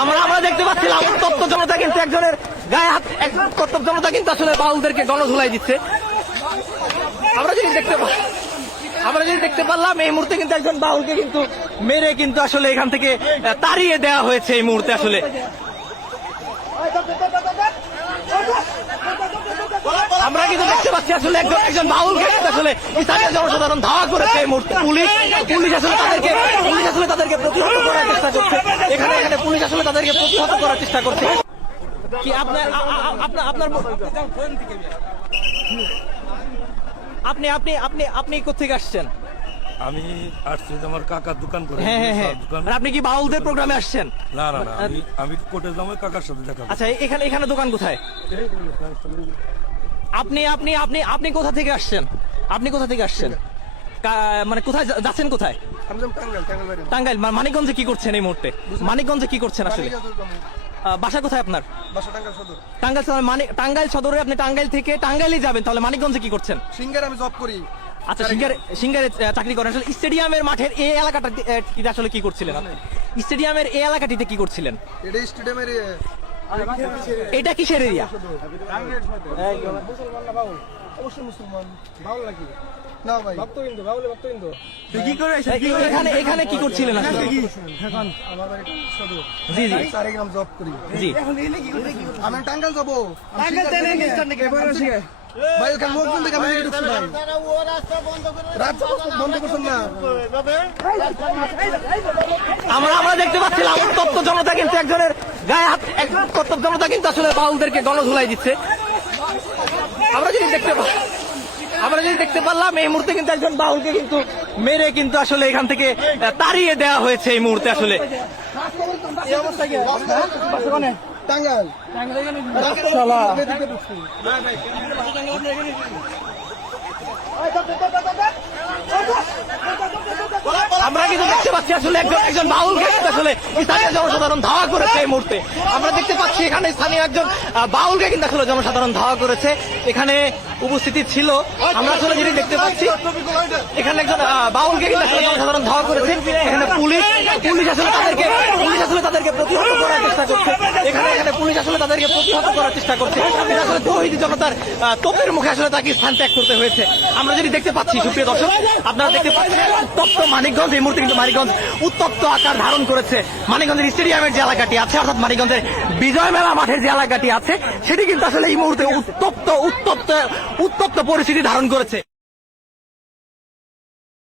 আমরা আমরা দেখতে পাচ্ছিলাম উত্তপ্ত জনতা কিন্তু একজনের গায়ে হাত, একজন উত্তপ্ত জনতা কিন্তু আসলে বাউলদেরকে গণধুলাই দিচ্ছে। আমরা যদি দেখতে পারলাম এই মুহূর্তে কিন্তু একজন বাউলকে কিন্তু মেরে কিন্তু আসলে এখান থেকে তাড়িয়ে দেওয়া হয়েছে এই মুহূর্তে। আসলে আমরা কিন্তু দেখতে পাচ্ছি আসলে একজন বাউলকে আসলে স্থানীয় জনসাধারণ ধাওয়া করেছে এই মুহূর্তে। পুলিশ আসলে তাদেরকে প্রতিহত করার চেষ্টা করছে। এখানে পুলিশ আসলে তাদেরকে প্রতিহত করার চেষ্টা করছে। কি আপনার আপনি কোথেকে আসছেন? আমি আসছি আমার কাকার দোকান করে। হ্যাঁ। আপনি কি বাউলদের প্রোগ্রামে আসছেন? না, আমি কোর্টে যাবো কাকার সাথে দেখা। আচ্ছা, এখানে দোকান কোথায়? আপনি কোথা থেকে আসছেন? মানে কোথায় যাচ্ছেন? কোথায়? টাঙ্গাইল। মানিকগঞ্জে কি করছেন এই মুহূর্তে? মানিকগঞ্জে কি করছেন আসলে? বাসা কোথায় আপনার? টাঙ্গাইল সদরে। আপনি টাঙ্গাইল থেকে টাঙ্গাইলে যাবেন, তাহলে মানিকগঞ্জে কি করছেন? সিঙ্গার আমি জব করি। আচ্ছা, সিঙ্গারে চাকরি করেন। আসলে স্টেডিয়ামের মাঠের এই এলাকাটা আসলে কি করছিলেন? স্টেডিয়ামের এই এলাকাটিতে কি করছিলেন? এটা স্টেডিয়ামের এটা কিসের এরিয়া? অবশ্যই মুসলমান। বাউল নাকি? না ভাই, ভক্তবিন্দু, বাউলে ভক্তবিন্দু। এখানে কি করছিলেন আসলে? এখন আমার বাড়ি সদর। জি। সারেগ্রাম জব করি। জি। আমি টাঙ্গাইল যাবো। ভাই ওখানে লোকজন দেখে আমি ঢুকছি ভাই। রাস্তা বন্ধ করছেন না। আমরা দেখতে পাচ্ছিলাম উত্তপ্ত জনতা কিন্তু একজনের গায়ে হাত, একজন উত্তপ্ত জনতা কিন্তু আসলে বাউলদেরকে গণধুলাই দিচ্ছে। আমরা যদি দেখতে পারলাম এই মুহূর্তে কিন্তু একজন বাউলকে কিন্তু মেরে কিন্তু আসলে এখান থেকে তাড়িয়ে দেওয়া হয়েছে এই মুহূর্তে। আসলে টাঙ্গাইল আমরা কিন্তু দেখতে পাচ্ছি আসলে একজন বাউলকে আসলে স্থানীয় জনসাধারণ ধাওয়া করেছে এই মুহূর্তে। আমরা দেখতে পাচ্ছি এখানে স্থানীয় একজন বাউলকে কিন্তু আসলে জনসাধারণ ধাওয়া করেছে। এখানে উপস্থিতি ছিল, আমরা আসলে যেটি দেখতে পাচ্ছি এখানে একজন বাউলকে কিন্তু আসলে জনসাধারণ ধাওয়া করেছে। এখানে পুলিশ আসলে তাদেরকে প্রতিহত করার চেষ্টা করছে। এখানে পুলিশ আসলে তাদেরকে প্রতিহত করার চেষ্টা করছে। এটা আসলে তৌহিদি জনতার তোপের মুখে আসলে তাকে স্থান ত্যাগ করতে হয়েছে। আমরা যেটি দেখতে পাচ্ছি, সুপ্রিয় দর্শক, আপনারা দেখতে পাচ্ছেন উত্তপ্ত মানিকগঞ্জ। এই মুহূর্তে কিন্তু মানিকগঞ্জ উত্তপ্ত আকার ধারণ করেছে। মানিকগঞ্জের স্টেডিয়ামের যে এলাকাটি আছে, অর্থাৎ মানিকগঞ্জের বিজয় মেলা মাঠের যে এলাকাটি আছে, সেটি কিন্তু আসলে এই মুহূর্তে উত্তপ্ত পরিস্থিতি ধারণ করেছে।